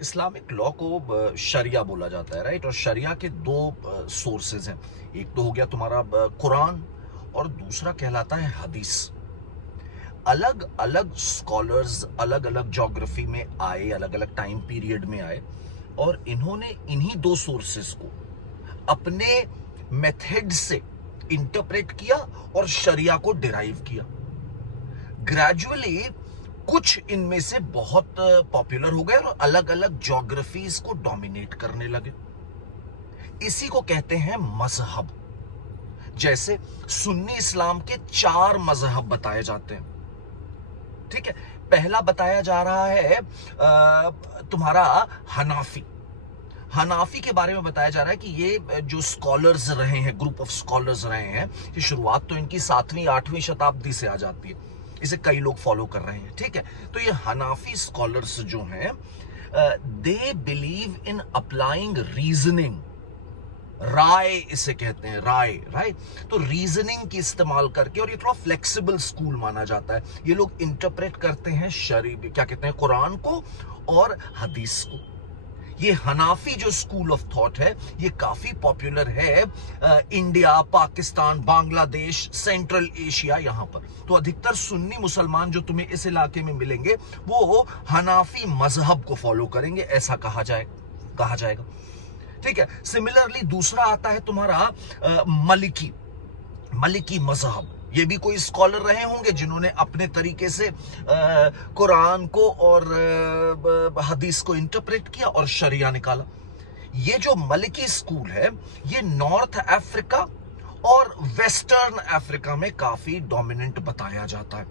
Islamic law को शरिया बोला जाता है, राइट। और शरिया के दो सोर्सेज हैं। एक तो हो गया तुम्हारा कुरान और दूसरा कहलाता है हदीस। अलग अलग स्कॉलर्स अलग अलग ज्योग्राफी में आए, अलग अलग टाइम पीरियड में आए और इन्होंने इन्हीं दो सोर्सेज को अपने मेथड से इंटरप्रेट किया और शरिया को डिराइव किया। ग्रेजुअली कुछ इनमें से बहुत पॉपुलर हो गए और अलग अलग ज्योग्राफीज को डोमिनेट करने लगे। इसी को कहते हैं मजहब। जैसे सुन्नी इस्लाम के 4 मजहब बताए जाते हैं, ठीक है। पहला बताया जा रहा है तुम्हारा हनाफी। हनाफी के बारे में बताया जा रहा है कि ये जो स्कॉलर्स रहे हैं, ग्रुप ऑफ स्कॉलर्स रहे हैं, कि शुरुआत तो इनकी 7वीं 8वीं शताब्दी से आ जाती है। इसे कई लोग फॉलो कर रहे हैं, ठीक है। तो ये हनाफी स्कॉलर्स जो हैं, they believe in applying reasoning, राय इसे कहते हैं, राय, राइट। तो रीजनिंग की इस्तेमाल करके, और ये थोड़ा फ्लेक्सिबल स्कूल माना जाता है, ये लोग इंटरप्रेट करते हैं क्या कहते हैं, कुरान को और हदीस को। ये हनाफी जो स्कूल ऑफ थॉट है, ये काफी पॉपुलर है India, Pakistan, Bangladesh, central Asia, यहां पर। तो अधिकतर सुन्नी मुसलमान जो तुम्हें इस इलाके में मिलेंगे वो हनाफी मजहब को फॉलो करेंगे, ऐसा कहा जाएगा, ठीक है। सिमिलरली दूसरा आता है तुम्हारा मलिकी मजहब। ये भी कोई स्कॉलर रहे होंगे जिन्होंने अपने तरीके से कुरान को और हदीस को इंटरप्रेट किया और शरिया निकाला। ये जो मलिकी स्कूल है, ये नॉर्थ अफ्रीका और वेस्टर्न अफ्रीका में काफी डोमिनेंट बताया जाता है।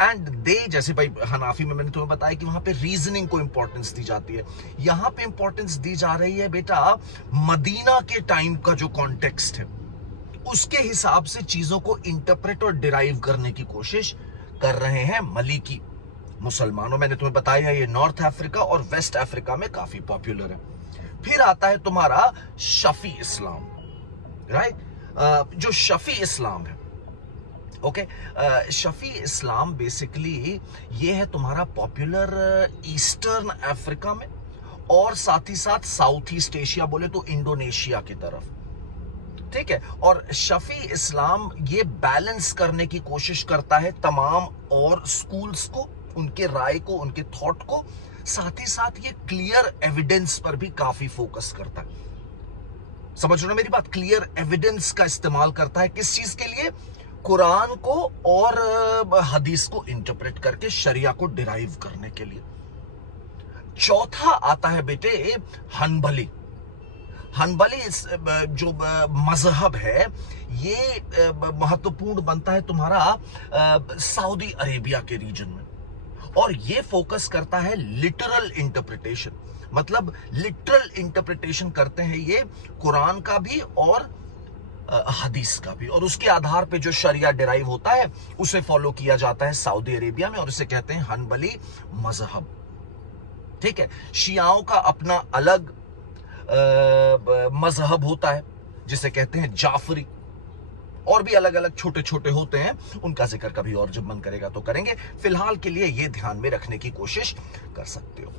एंड दे, जैसे भाई हनाफी में मैंने तुम्हें बताया कि वहां पे रीजनिंग को इंपॉर्टेंस दी जाती है, यहां पे इंपॉर्टेंस दी जा रही है बेटा मदीना के टाइम का जो कॉन्टेक्स्ट है, उसके हिसाब से चीजों को इंटरप्रेट और डिराइव करने की कोशिश कर रहे हैं मलिकी मुसलमानों। मैंने तुम्हें बताया ये नॉर्थ अफ्रीका और वेस्ट अफ्रीका में काफी पॉपुलर है। फिर आता है तुम्हारा शफी इस्लाम, राइट। जो शफी इस्लाम है, ओके, शफी इस्लाम बेसिकली ये है तुम्हारा पॉपुलर ईस्टर्न अफ्रीका में और साथ ही साथ साउथ ईस्ट एशिया, बोले तो इंडोनेशिया की तरफ, ठीक है। और शफी इस्लाम ये बैलेंस करने की कोशिश करता है तमाम और स्कूल्स को, उनके राय को, उनके थॉट को, साथ ही साथ ये क्लियर एविडेंस पर भी काफी फोकस करता है। समझ रहे हो मेरी बात? क्लियर एविडेंस का इस्तेमाल करता है किस चीज के लिए? कुरान को और हदीस को इंटरप्रेट करके शरिया को डिराइव करने के लिए। चौथा आता है बेटे हनबली। हनबली जो मजहब है, ये महत्वपूर्ण बनता है तुम्हारा सऊदी अरेबिया के रीजन में, और ये फोकस करता है लिटरल इंटरप्रिटेशन। मतलब लिटरल इंटरप्रिटेशन करते हैं ये कुरान का भी और हदीस का भी, और उसके आधार पे जो शरिया डिराइव होता है उसे फॉलो किया जाता है सऊदी अरेबिया में, और इसे कहते हैं हनबली मजहब, ठीक है। शियाओं का अपना अलग मजहब होता है जिसे कहते हैं जाफरी, और भी अलग अलग छोटे छोटे होते हैं, उनका जिक्र कभी और जब मन करेगा तो करेंगे। फिलहाल के लिए ये ध्यान में रखने की कोशिश कर सकते हो।